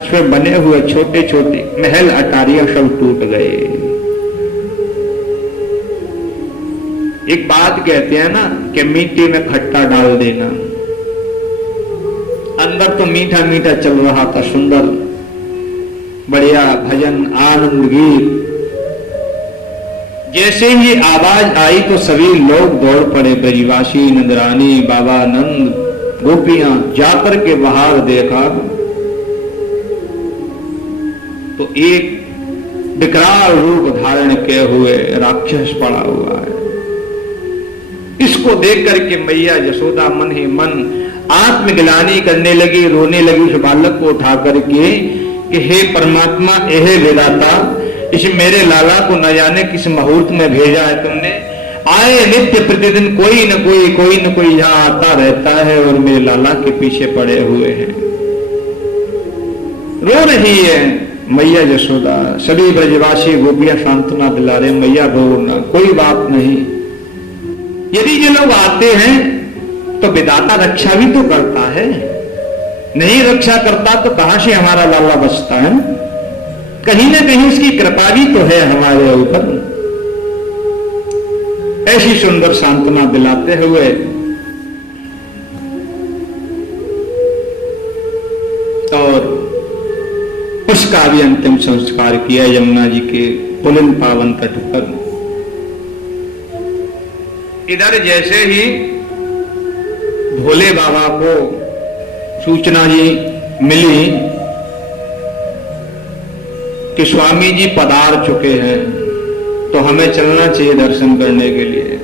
में बने हुए छोटे छोटे महल अटारियां सब टूट गए। एक बात कहते हैं ना कि मिट्टी में खट्टा डाल देना। अंदर तो मीठा मीठा चल रहा था, सुंदर बढ़िया भजन आनंद गीत। जैसे ही आवाज आई तो सभी लोग दौड़ पड़े। ब्रजवासी, नंदरानी, बाबा नंद, गोपियां जाकर के बाहर देखा तो एक विकराल रूप धारण किए हुए राक्षस पड़ा हुआ है। इसको देख करके मैया यशोदा मन ही मन आत्मग्लानि करने लगी, रोने लगी उस बालक को उठा करके कि हे परमात्मा, हे विधाता, इस मेरे लाला को न जाने किस मुहूर्त में भेजा है तुमने। आए नित्य प्रतिदिन कोई न कोई यहाँ आता रहता है और मेरे लाला के पीछे पड़े हुए हैं। रो रही है मैया यशोदा। सभी ब्रजवासी गोपियां सांत्वना दिला रहे, मैया रो ना, कोई बात नहीं। यदि ये लोग आते हैं तो विधाता रक्षा भी तो करता है, नहीं रक्षा करता तो कहां से हमारा लाला बचता है। कहीं ना कहीं उसकी कृपा भी तो है हमारे ऊपर। ऐसी सुंदर सांत्वना दिलाते हुए और उसका भी अंतिम संस्कार किया यमुना जी के पुलिन पावन तट पर। इधर जैसे ही भोले बाबा को सूचना जी मिली कि स्वामी जी पधार चुके हैं तो हमें चलना चाहिए दर्शन करने के लिए,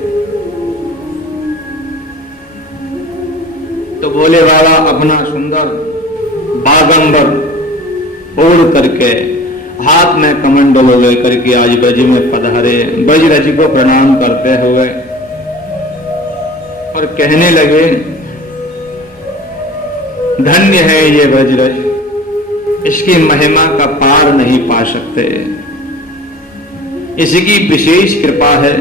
तो भोले बाबा अपना सुंदर बागंबर ओढ़ करके हाथ में कमंडल लेकर के आज ब्रज में पधारे। ब्रजरज को प्रणाम करते हुए और कहने लगे, धन्य है ये ब्रजरज, इसकी महिमा का पार नहीं पा सकते, इसकी विशेष कृपा है।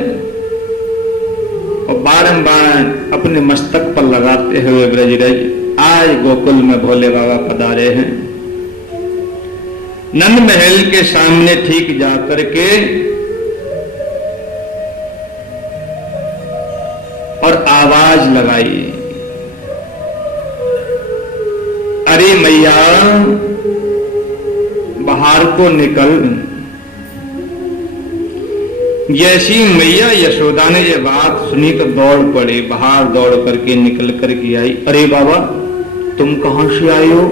और बारंबार अपने मस्तक पर लगाते हुए ब्रजरज आज गोकुल में भोले बाबा पधारे हैं। नंद महल के सामने ठीक जाकर के और आवाज लगाई, अरे मैया बाहर को निकल। जैसी मैया यशोदा ने ये बात सुनी तो दौड़ पड़ी, बाहर दौड़ करके निकल करके आई। अरे बाबा, तुम कहां से आए हो?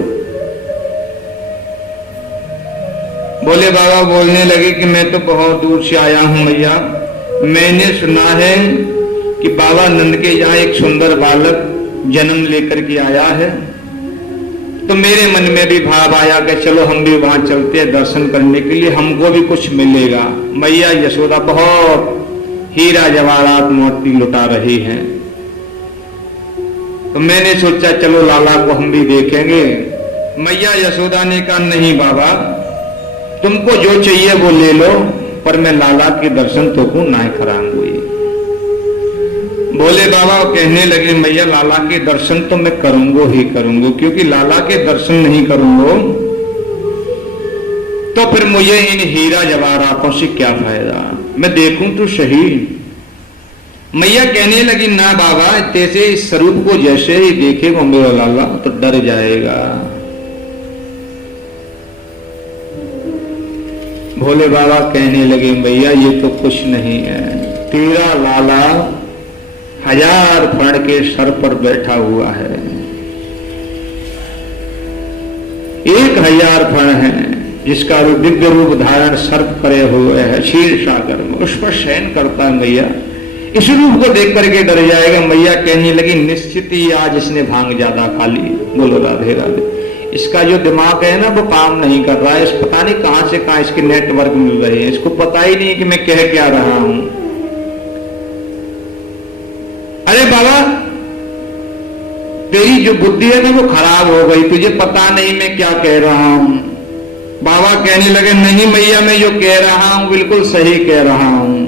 भोले बाबा बोलने लगे कि मैं तो बहुत दूर से आया हूं मैया। मैंने सुना है कि बाबा नंद के यहाँ एक सुंदर बालक जन्म लेकर के आया है, तो मेरे मन में भी भाव आया कि चलो हम भी वहां चलते हैं दर्शन करने के लिए, हमको भी कुछ मिलेगा। मैया यशोदा बहुत हीरा जवाहरात मोती लुटा रही हैं, तो मैंने सोचा चलो लाला को हम भी देखेंगे। मैया यशोदा ने कहा, नहीं बाबा, तुमको जो चाहिए वो ले लो, पर मैं लाला के दर्शन तो को ना कराऊंगी। भोले बाबा कहने लगे, मैया लाला के दर्शन तो मैं करूंगा ही करूंगा, क्योंकि लाला के दर्शन नहीं करूंगा तो फिर मुझे इन हीरा जवाहरातों से क्या फायदा, मैं देखूं तो सही। मैया कहने लगी, ना बाबा, तेरे इस स्वरूप को जैसे ही देखेगा मेरा लाला तो डर जाएगा। भोले बाबा कहने लगे, भैया ये तो कुछ नहीं है, तेरा लाला 1000 फण के सर पर बैठा हुआ है। 1000 फण है जिसका दिव्य रूप धारण सर्प करे हुए है क्षीर सागर में, उस पर शयन करता है। मैया इस रूप को देख करके डर जाएगा। मैया कहने लगी, निश्चित ही आज इसने भांग ज्यादा खा ली। बोलो राधे राधे। इसका जो दिमाग है ना वो काम नहीं कर रहा है, इस पता नहीं कहां से कहां इसके नेटवर्क मिल रहे हैं, इसको पता ही नहीं कि मैं कह क्या रहा हूं। अरे बाबा, तेरी जो बुद्धि है ना वो खराब हो गई, तुझे पता नहीं मैं क्या कह रहा हूं। बाबा कहने लगे, नहीं मैया, मैं जो कह रहा हूं बिल्कुल सही कह रहा हूं।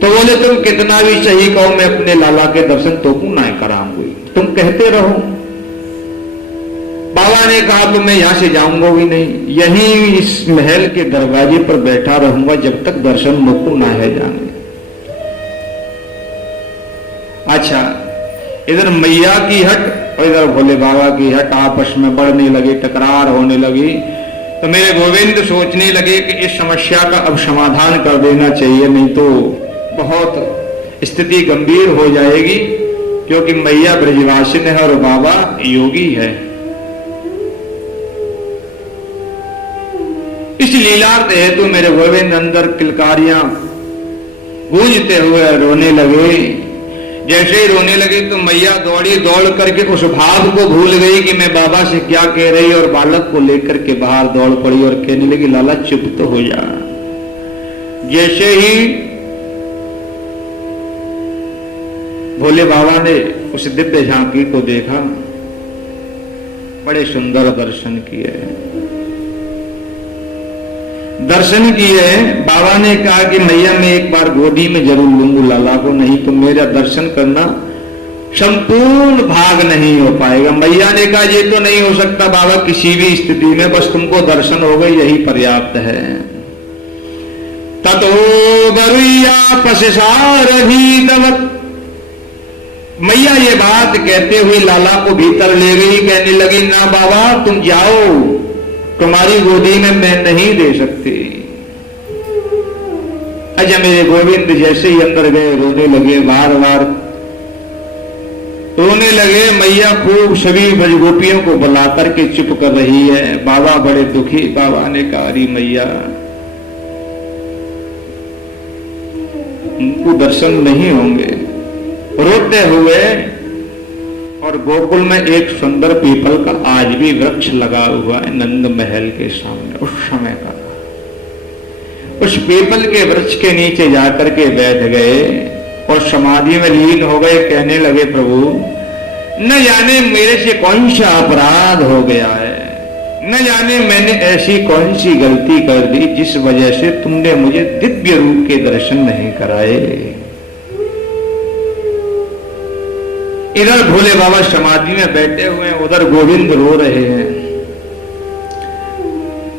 तो बोले, तुम कितना भी सही कहो, मैं अपने लाला के दर्शन तो को ना कराऊंगी, तुम कहते रहो। बाबा बाबा ने कहा तो मैं यहां से जाऊंगा भी नहीं, यहीं इस महल के दरवाजे पर बैठा रहूंगा जब तक दर्शन मुझको ना है जाने। अच्छा, इधर मैया की हट और इधर भोले बाबा की हट आपस में बढ़ने लगी, टकरार होने लगी। तो मेरे गोविंद सोचने लगे कि इस समस्या का अब समाधान कर देना चाहिए, नहीं तो बहुत स्थिति गंभीर हो जाएगी, क्योंकि मैया ब्रजवासिन है और बाबा योगी है। इस लीलार्थ हेतु मेरे गोविंद अंदर किलकारियां गूंजते हुए रोने लगे। जैसे ही रोने लगे तो मैया दौड़ी, दौड़ करके उस भाव को भूल गई कि मैं बाबा से क्या कह रही, और बालक को लेकर के बाहर दौड़ पड़ी और कहने लगी लाला चुप तो हो जा। जैसे ही भोले बाबा ने उस दिव्य झांकी को देखा, बड़े सुंदर दर्शन किए। दर्शन किए, बाबा ने कहा कि मैया मैं एक बार गोदी में जरूर लूंगा लाला को, नहीं तो मेरा दर्शन करना संपूर्ण भाग नहीं हो पाएगा। मैया ने कहा ये तो नहीं हो सकता बाबा, किसी भी स्थिति में बस तुमको दर्शन हो गई यही पर्याप्त है। ततो बरुया पसारभी दवत, मैया ये बात कहते हुए लाला को भीतर ले गई, कहने लगी ना बाबा तुम जाओ, तुम्हारी गोदी में मैं नहीं दे सकती। अच्छा, मेरे गोविंद जैसे ही अंदर गए रोने लगे, बार बार रोने लगे। मैया खूब सभी ब्रजगोपियों को बुला करके चुप कर रही है। बाबा बड़े दुखी। बाबा ने कहा अरे मैया उनको दर्शन नहीं होंगे, रोते हुए। और गोकुल में एक सुंदर पीपल का आज भी वृक्ष लगा हुआ है नंद महल के सामने, उस समय का। उस पीपल के वृक्ष के नीचे जाकर के बैठ गए और समाधि में लीन हो गए। कहने लगे प्रभु न जाने मेरे से कौन सा अपराध हो गया है, न जाने मैंने ऐसी कौन सी गलती कर दी जिस वजह से तुमने मुझे दिव्य रूप के दर्शन नहीं कराए। इधर भोले बाबा समाधि में बैठे हुए हैं, उधर गोविंद रो रहे हैं।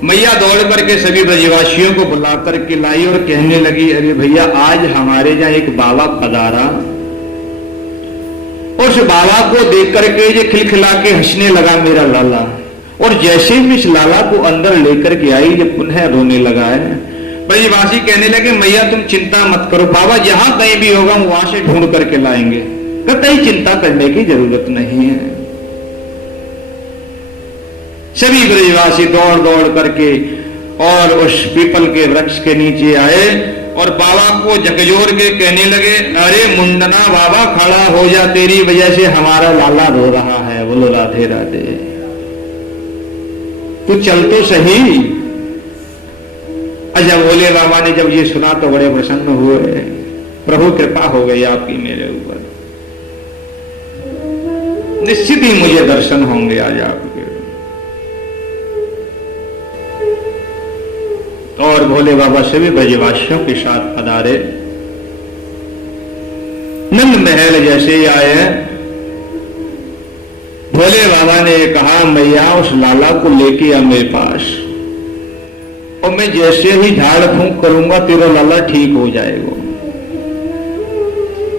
मैया दौड़ करके सभी ब्रजवासियों को बुला करके लाई और कहने लगी अरे भैया आज हमारे यहाँ एक बाबा पधारा। उस बाबा को देख करके ये खिलखिला के हंसने लगा मेरा लाला, और जैसे ही इस लाला को अंदर लेकर के आई ये पुनः रोने लगा है। ब्रजवासी कहने लगे मैया तुम चिंता मत करो, बाबा जहां कहीं भी होगा हम वहां से ढूंढ करके लाएंगे, कतई चिंता करने की जरूरत नहीं है। सभी ब्रजवासी दौड़ दौड़ करके और उस पीपल के वृक्ष के नीचे आए और बाबा को झकझोर के कहने लगे अरे मुंडना बाबा खड़ा हो जा, तेरी वजह से हमारा लाला रो रहा है। बोलो राधे राधे, तू चल तो सही। अच्छा, भोले बाबा ने जब ये सुना तो बड़े प्रसन्न हुए। प्रभु कृपा हो गई आपकी मेरे ऊपर, निश्चित ही मुझे दर्शन होंगे आज आपके। और भोले बाबा सभी ब्रजवासियों के साथ पधारे। नंद महल जैसे ही आए भोले बाबा ने कहा मैया उस लाला को लेके आ मेरे पास, और मैं जैसे ही झाड़ फूंक करूंगा तेरा लाला ठीक हो जाएगा।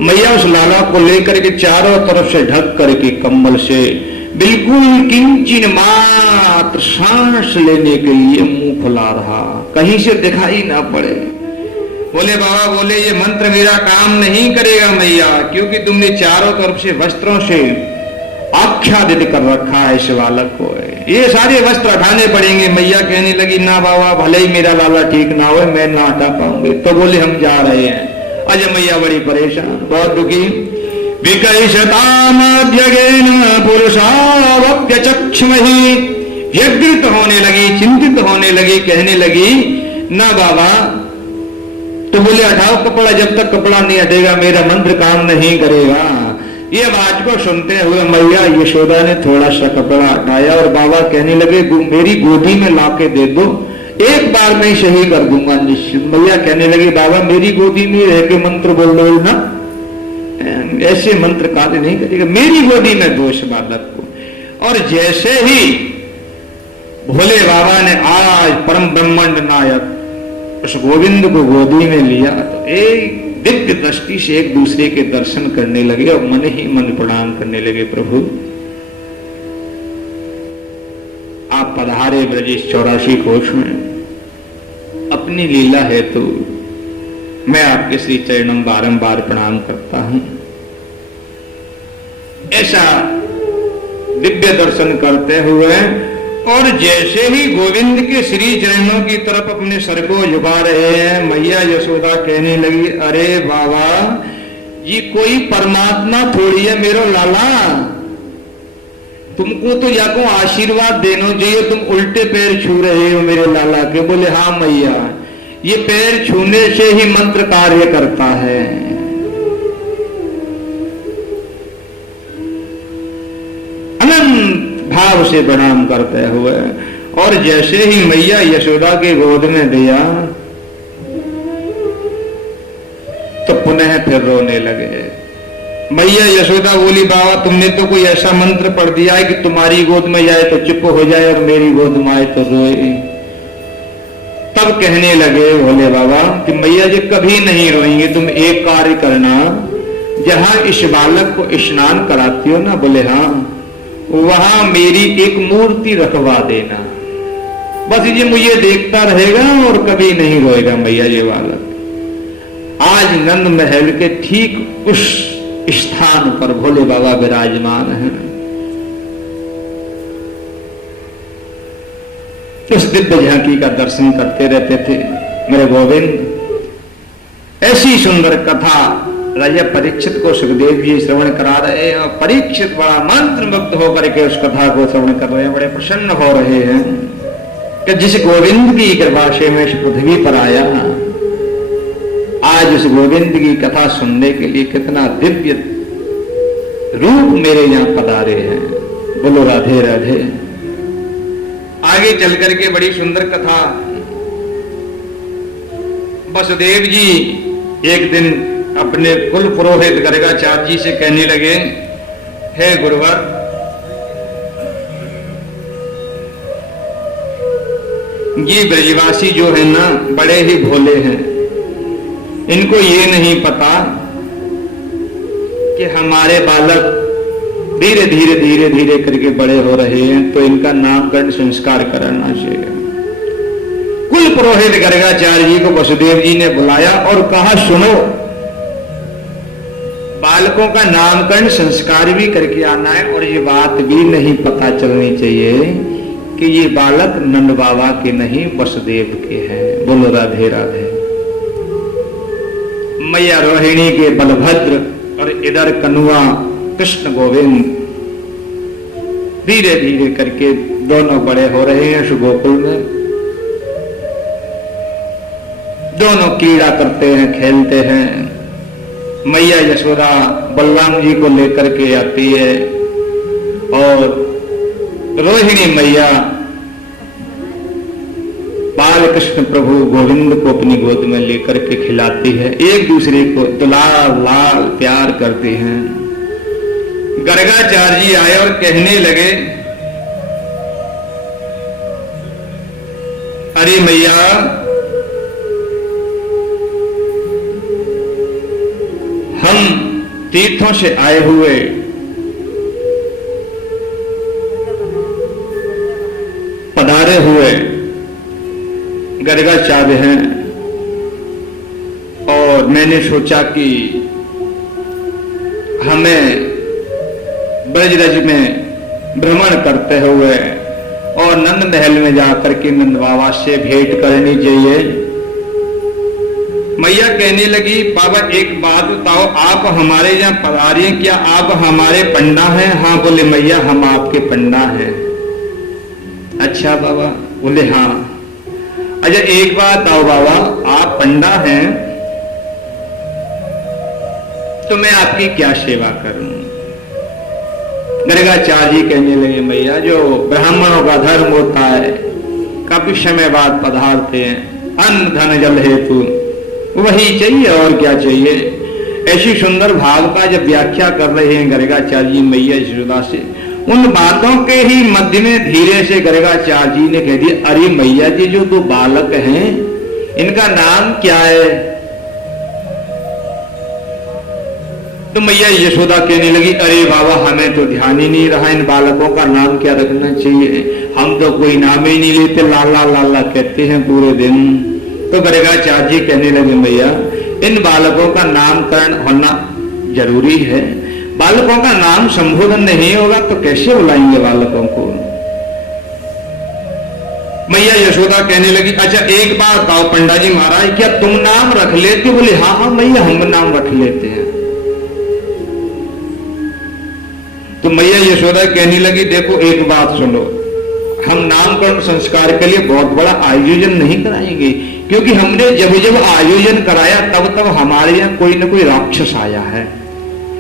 मैया उस लाला को लेकर के चारों तरफ से ढक करके कंबल से बिल्कुल किंचिन मात्र सांस लेने के लिए मुंह खुला रहा, कहीं से दिखाई ना पड़े। बोले बाबा बोले ये मंत्र मेरा काम नहीं करेगा मैया, क्योंकि तुमने चारों तरफ से वस्त्रों से आच्छादित कर रखा है इस बालक को, ये सारे वस्त्र हटाने पड़ेंगे। मैया कहने लगी ना बाबा भले ही मेरा लाला ठीक ना हो मैं ना हटा पाऊंगी। तो बोले हम जा रहे हैं। अजय मैया बड़ी परेशान, बहुत दुखी। विकर्षतामध्यगेन पुरुषावप्यचक्षुमहि, व्यग्रित होने लगी, चिंतित होने लगी, कहने लगी ना बाबा। तो बोले हटाओ कपड़ा, जब तक कपड़ा नहीं हटेगा मेरा मंत्र काम नहीं करेगा। ये बात को सुनते हुए मैया यशोदा ने थोड़ा सा कपड़ा हटाया और बाबा कहने लगे मेरी गोदी में लाके दे दो, एक बार में सही कर दूंगा निश्चित। मैया कहने लगी बाबा मेरी गोदी में रह के मंत्र बोल लो ना, ऐसे मंत्र कार्य नहीं करेगा, मेरी गोदी में दोष बालक को। और जैसे ही भोले बाबा ने आज परम ब्रह्मांड नायक उस गोविंद को गोदी में लिया तो एक दिव्य दृष्टि से एक दूसरे के दर्शन करने लगे और मन ही मन प्रणाम करने लगे। प्रभु आप पधारे ब्रजेश 84 कोष में, अपनी लीला हेतु मैं आपके श्री चरणों बारंबार प्रणाम करता हूं। ऐसा दिव्य दर्शन करते हुए और जैसे ही गोविंद के श्री चरणों की तरफ अपने सर को झुका रहे हैं, मैया यशोदा कहने लगी, अरे बाबा ये कोई परमात्मा थोड़ी है मेरो लाला, तुमको तो या को आशीर्वाद देना चाहिए, तुम उल्टे पैर छू रहे हो मेरे लाला के। बोले हाँ मैया, ये पैर छूने से ही मंत्र कार्य करता है। अनंत भाव से प्रणाम करते हुए और जैसे ही मैया यशोदा के गोद में दिया तो पुनः फिर रोने लगे। मैया यशोदा बोली, बाबा तुमने तो कोई ऐसा मंत्र पढ़ दिया है कि तुम्हारी गोद में जाए तो चुप हो जाए और मेरी गोद में आए तो रोए। तब कहने लगे भोले बाबा कि मैया जी कभी नहीं रोएंगे, तुम एक कार्य करना, जहां इस बालक को स्नान कराती हो ना, बोले हाँ, वहां मेरी एक मूर्ति रखवा देना, बस ये मुझे देखता रहेगा और कभी नहीं रोएगा मैया ये बालक। आज नंद महल के ठीक उस स्थान पर भोले बाबा विराजमान हैं। उस दिव्य झांकी का दर्शन करते रहते थे मेरे गोविंद। ऐसी सुंदर कथा राजा परीक्षित को सुखदेव जी श्रवण करा रहे हैं और परीक्षित बड़ा मंत्र मुग्ध होकर के उस कथा को श्रवण कर रहे हैं, बड़े प्रसन्न हो रहे हैं कि जिस गोविंद की कृपा से मैं इस पृथ्वी पर आया, आज उस गोविंद की कथा सुनने के लिए कितना दिव्य रूप मेरे यहां पधारे हैं। बोलो राधे राधे। आगे चल करके बड़ी सुंदर कथा। वसुदेव जी एक दिन अपने कुल पुरोहित गर्गाचार्य जी से कहने लगे, हे गुरुवर, ये ब्रजवासी जो है ना बड़े ही भोले हैं, इनको ये नहीं पता कि हमारे बालक धीरे धीरे धीरे धीरे करके बड़े हो रहे हैं, तो इनका नामकरण संस्कार कराना चाहिए। कुल पुरोहित गर्गाचार्य जी को वसुदेव जी ने बुलाया और कहा, सुनो, बालकों का नामकरण संस्कार भी करके आना है और ये बात भी नहीं पता चलनी चाहिए कि ये बालक नंद बाबा के नहीं वसुदेव के हैं। बोलो राधे राधे। मैया रोहिणी के बलभद्र और इधर कनुआ कृष्ण गोविंद धीरे धीरे करके दोनों बड़े हो रहे हैं उस गोकुल में। दोनों कीड़ा करते हैं, खेलते हैं। मैया यशोदा बलराम जी को लेकर के आती है और रोहिणी मैया बाल कृष्ण प्रभु गोविंद को अपनी गोद में लेकर के खिलाती है, एक दूसरे को दुलार लाल प्यार करती हैं। गर्गाचार्य जी आए और कहने लगे, अरे मैया, हम तीर्थों से आए हुए पधारे हुए गर्गाचार्य हैं और मैंने सोचा कि हमें ब्रजरज में भ्रमण करते हुए और नंद महल में जाकर के नंद बाबा से भेंट करनी चाहिए। मैया कहने लगी, बाबा एक बात बताओ, आप हमारे यहाँ पधारे, क्या आप हमारे पंडा हैं? हाँ। बोले मैया, हम आपके पंडा हैं। अच्छा बाबा? बोले हाँ। अच्छा एक बात बताओ बाबा, आप पंडा हैं तो मैं आपकी क्या सेवा करूं? गर्गाचार्य जी कहने लगे, मैया जो ब्राह्मणों का धर्म होता है, काफी समय बाद पधारते हैं, अन्न धन जल हेतु, वही चाहिए और क्या चाहिए। ऐसी सुंदर भाव का जब व्याख्या कर रहे हैं गर्गाचार्य जी मैया यशोदा से, उन बातों के ही मध्य में धीरे से गर्गाचार्य जी ने कह दिया, अरे मैया जी जो दो बालक हैं इनका नाम क्या है? तो मैया यशोदा कहने लगी, अरे बाबा हमें तो ध्यान ही नहीं रहा इन बालकों का नाम क्या रखना चाहिए, हम तो कोई नाम ही नहीं लेते, लाला लाला कहते हैं पूरे दिन। तो गर्गाचार्य जी कहने लगे, मैया इन बालकों का नामकरण होना जरूरी है, बालकों का नाम संबोधन नहीं होगा तो कैसे बुलाएंगे बालकों को? मैया यशोदा कहने लगी, अच्छा एक बात बताओ पंडा जी महाराज, क्या तुम नाम रख लेते? बोले हाँ हाँ मैया हम नाम रख लेते हैं। तो मैया यशोदा कहने लगी, देखो एक बात सुनो, हम नामकरण संस्कार के लिए बहुत बड़ा आयोजन नहीं कराएंगे, क्योंकि हमने जब जब आयोजन कराया तब तब हमारे यहाँ कोई ना कोई राक्षस आया है,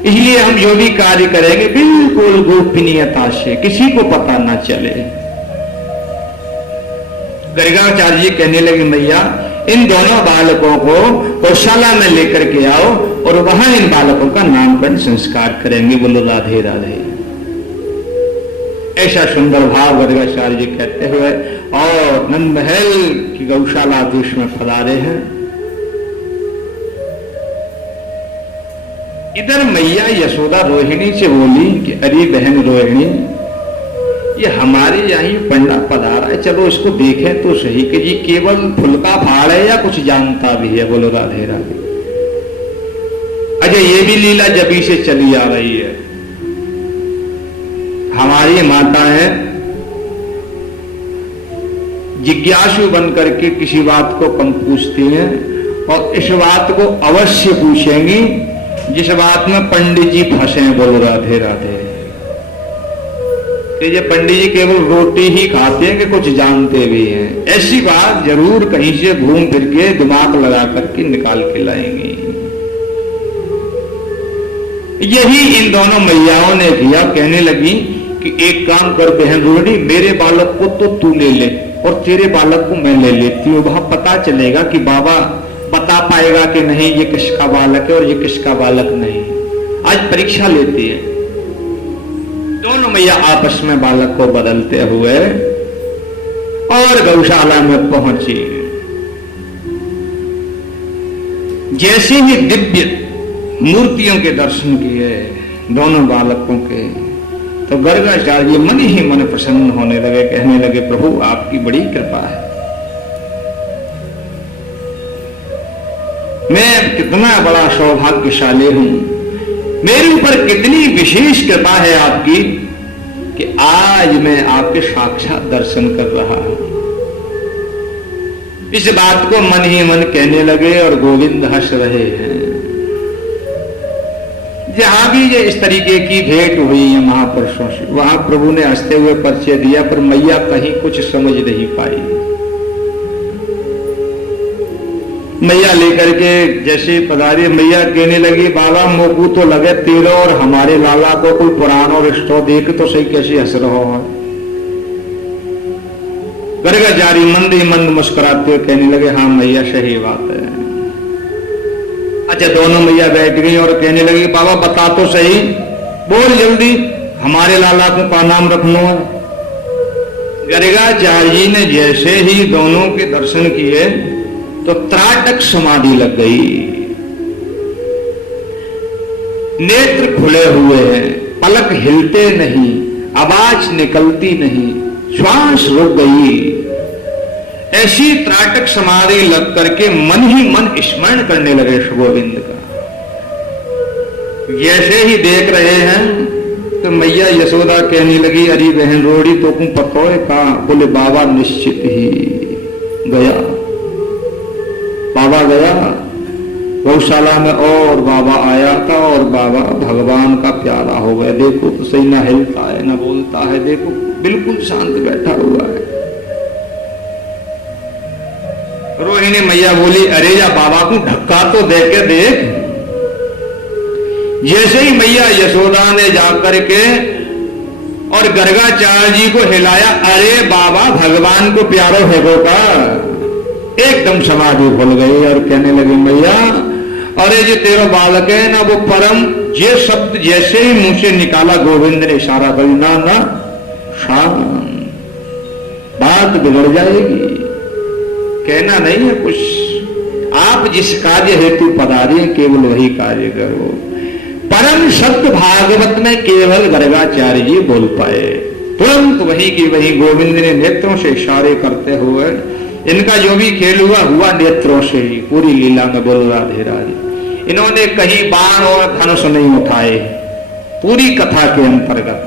इसलिए हम जो भी कार्य करेंगे बिल्कुल गोपनीयता से, किसी को पता ना चले। गर्गाचार्य जी कहने लगे, मैया इन दोनों बालकों को गौशाला में लेकर के आओ और वहां इन बालकों का नामकरण संस्कार करेंगे। बोलो राधे राधे। ऐसा सुंदर भाव गर्गाचार्य जी कहते हुए और नंद महल की गौशाला देश में पधारे हैं। इधर मैया यशोदा रोहिणी से बोली कि अरे बहन रोहिणी, ये हमारे यही पंडा पधारा है, चलो इसको देखें तो सही कि जी केवल फुलका फाड़ है या कुछ जानता भी है। बोलो राधे राधे। अच्छा ये भी लीला जबी से चली आ रही है। हमारी माता है जिज्ञासु बन करके किसी बात को कम पूछती हैं और इस बात को अवश्य पूछेंगी जिस बात में पंडित जी फंसे। बोलो राधे राधे। ये पंडित जी केवल रोटी ही खाते हैं कि कुछ जानते भी हैं, ऐसी बात जरूर कहीं से घूम फिर के दिमाग लगा करके निकाल के लाएंगे। यही इन दोनों मैयाओं ने किया। कहने लगी कि एक काम कर बहन रोहिणी, मेरे बालक को तो तू ले ले और तेरे बालक को मैं ले लेती हूँ, वहां पता चलेगा कि बाबा बता पाएगा कि नहीं ये किसका बालक है और ये किसका बालक नहीं। आज परीक्षा लेती है। दोनों मैया आपस में बालक को बदलते हुए और गौशाला में पहुंची। जैसे ही दिव्य मूर्तियों के दर्शन किए दोनों बालकों के, तो गर्गाचार्य मन ही मन प्रसन्न होने लगे। कहने लगे, प्रभु आपकी बड़ी कृपा है, मैं कितना बड़ा सौभाग्यशाली हूं, मेरे ऊपर कितनी विशेष कृपा है आपकी कि आज मैं आपके साक्षात दर्शन कर रहा हूं। इस बात को मन ही मन कहने लगे और गोविंद हंस रहे हैं। जहां भी ये इस तरीके की भेंट हुई है महापुरुषों से, वहां प्रभु ने हंसते हुए परिचय दिया, पर मैया कहीं कुछ समझ नहीं पाई। मैया लेकर के जैसे पधारी, मैया कहने लगी, बाबा मोकू तो लगे तेरे और हमारे लाला को कोई पुराना रिश्तो देख तो सही कैसे हंस रहा है। गर्गाचार्य मंद ही मंद मुस्कुराते हुए कहने लगे, हाँ मैया सही बात है। अच्छा दोनों मैया बैठ गई और कहने लगी, बाबा बता तो सही, बोल जल्दी, हमारे लाला को क्या नाम रखना है? गर्गाचार्य जी ने जैसे ही दोनों के दर्शन किए तो त्राटक समाधि लग गई। नेत्र खुले हुए हैं, पलक हिलते नहीं, आवाज निकलती नहीं, श्वास रुक गई। ऐसी त्राटक समाधि लग करके मन ही मन स्मरण करने लगे गोविंद का। जैसे ही देख रहे हैं तो मैया यशोदा कहने लगी, अरे बहन रोड़ी तो तुम पतो है कहा? बोले बाबा निश्चित ही गया, बाबा गया गौशाला में और बाबा आया था और बाबा भगवान का प्यारा हो गया। देखो तो सही, ना हिलता है ना बोलता है, देखो बिल्कुल शांत बैठा हुआ है। रोहिणी मैया बोली, अरे या बाबा को धक्का तो दे के देख। जैसे ही मैया यशोदा ने जाकर के और गर्गाचार्य जी को हिलाया, अरे बाबा भगवान को प्यारो है का, एकदम समाधि भूल गई और कहने लगे, मैया अरे जो तेरा बालक है ना, वो परम, ये शब्द जैसे ही मुंह से निकाला गोविंद ने इशारा कर, ना ना शांत, बात बिगड़ जाएगी, कहना नहीं है कुछ, आप जिस कार्य हेतु पधारे केवल वही कार्य करो। परम शब्द भागवत में केवल गर्गाचार्य जी बोल पाए, तुरंत वही की वही गोविंद ने नेत्रों से इशारे करते हुए, इनका जो भी खेल हुआ हुआ नेत्रों से ही, पूरी लीला में बोल राधे राधे। इन्होंने कहीं बाण और धनुष नहीं उठाए पूरी कथा के अंतर्गत।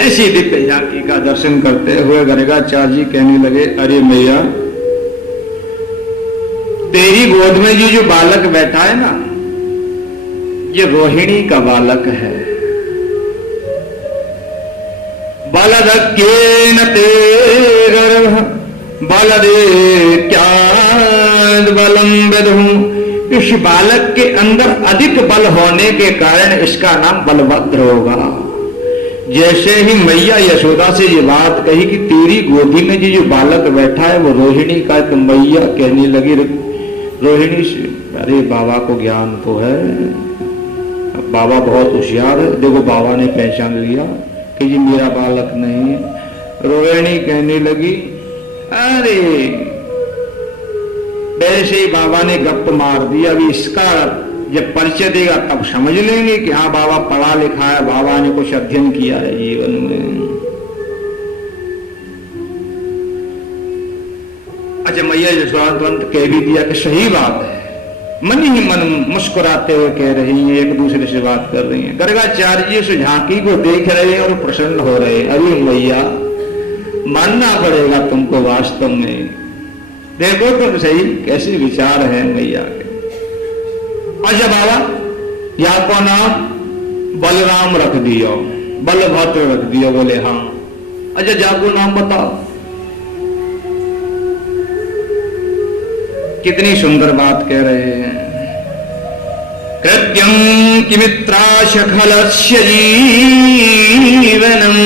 ऐसी दिव्य झांकी का दर्शन करते हुए गर्गाचार्य जी कहने लगे, अरे मैया, तेरी गोद में ये जो बालक बैठा है ना, ये रोहिणी का बालक है। बलदक्येन ते गर्भ बलदे क्या बलम विदुः। इस बालक के अंदर अधिक बल होने के कारण इसका नाम बलभद्र होगा। जैसे ही मैया यशोदा से ये बात कही कि तेरी गोदी में जो बालक बैठा है वो रोहिणी का, तो मैया कहने लगी रोहिणी से, अरे बाबा को ज्ञान तो है, बाबा बहुत होशियार है, देखो बाबा ने पहचान लिया कि ये मेरा बालक नहीं है। रोहिणी कहने लगी, अरे वैसे ही बाबा ने गप्प मार दिया, अभी इसका जब परिचय देगा तब समझ लेंगे कि हाँ बाबा पढ़ा लिखा है, बाबा ने कुछ अध्ययन किया है जीवन में। अच्छा, मैया यशोदा तुरंत कह भी दिया कि सही बात है, मन ही मन मुस्कुराते हुए कह रही हैं, एक दूसरे से बात कर रही हैं। गर्गाचार्य जी उस झांकी को देख रहे हैं और प्रसन्न हो रहे हैं। अरे मैया, मानना पड़ेगा तुमको, वास्तव में देखो तुम सही कैसे विचार है मैया के। अच्छा बाबा, या को नाम बलराम रख दियो, बलभद्र रख दियो? बोले हाँ। अच्छा जाको नाम बताओ। कितनी सुंदर बात कह रहे हैं। कृत्यं किमित्राश खलस्य जीवनम,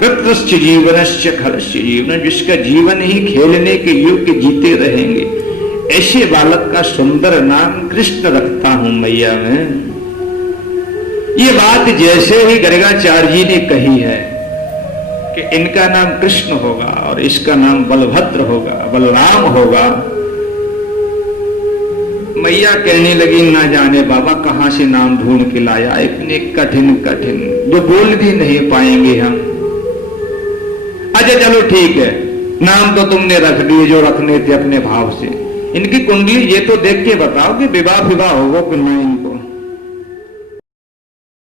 कृतस्य जीवनस्य खलस्य जीवन, जिसका जीवन ही खेलने के योग्य जीते रहेंगे, ऐसे बालक का सुंदर नाम कृष्ण रखता हूं मैया मैं। ये बात जैसे ही गर्गाचार्य जी ने कही है कि इनका नाम कृष्ण होगा और इसका नाम बलभद्र होगा, बलराम होगा, मैया कहने लगी, ना जाने बाबा कहां से नाम ढूंढ के लाया, इतने कठिन कठिन जो बोल भी नहीं पाएंगे हम। अच्छा चलो ठीक है, नाम तो तुमने रख दिए जो रखने थे अपने भाव से। इनकी कुंडली ये तो देख के बताओ कि विवाह होगा कि नहीं।